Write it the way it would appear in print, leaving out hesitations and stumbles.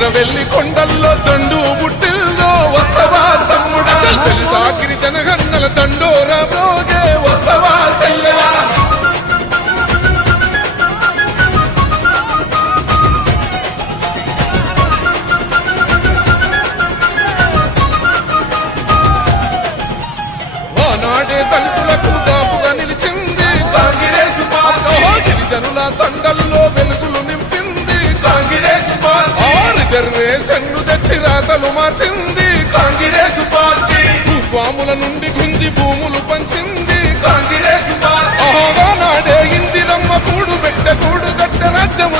ఇంద్రవెల్లి కొండల్లో దండు బుట్టిల్లో వస్తవా తమ్ముడా దళిత గిరిజన గన్నల దండోరా బ్రోగే వస్తవా సెల్లవా ఆనాడే దళితులకు దాపుగా నిలిచింది కాంగ్రెస్ పార్టీ గిరిజనుల తండల్లో వెలుగులు నింపింది కాంగ్రెస్ పార్టీ రిజర్వేషన్లు తెచ్చి రాతలు మార్చింది కాంగ్రెస్ పార్టీ భూస్వాముల నుండి గుంజి భూములు పంచింది కాంగ్రెస్ పార్టీ నాడే ఇందిరమ్మ కూడు పెట్ట కూడు గట్ట రాజ్యం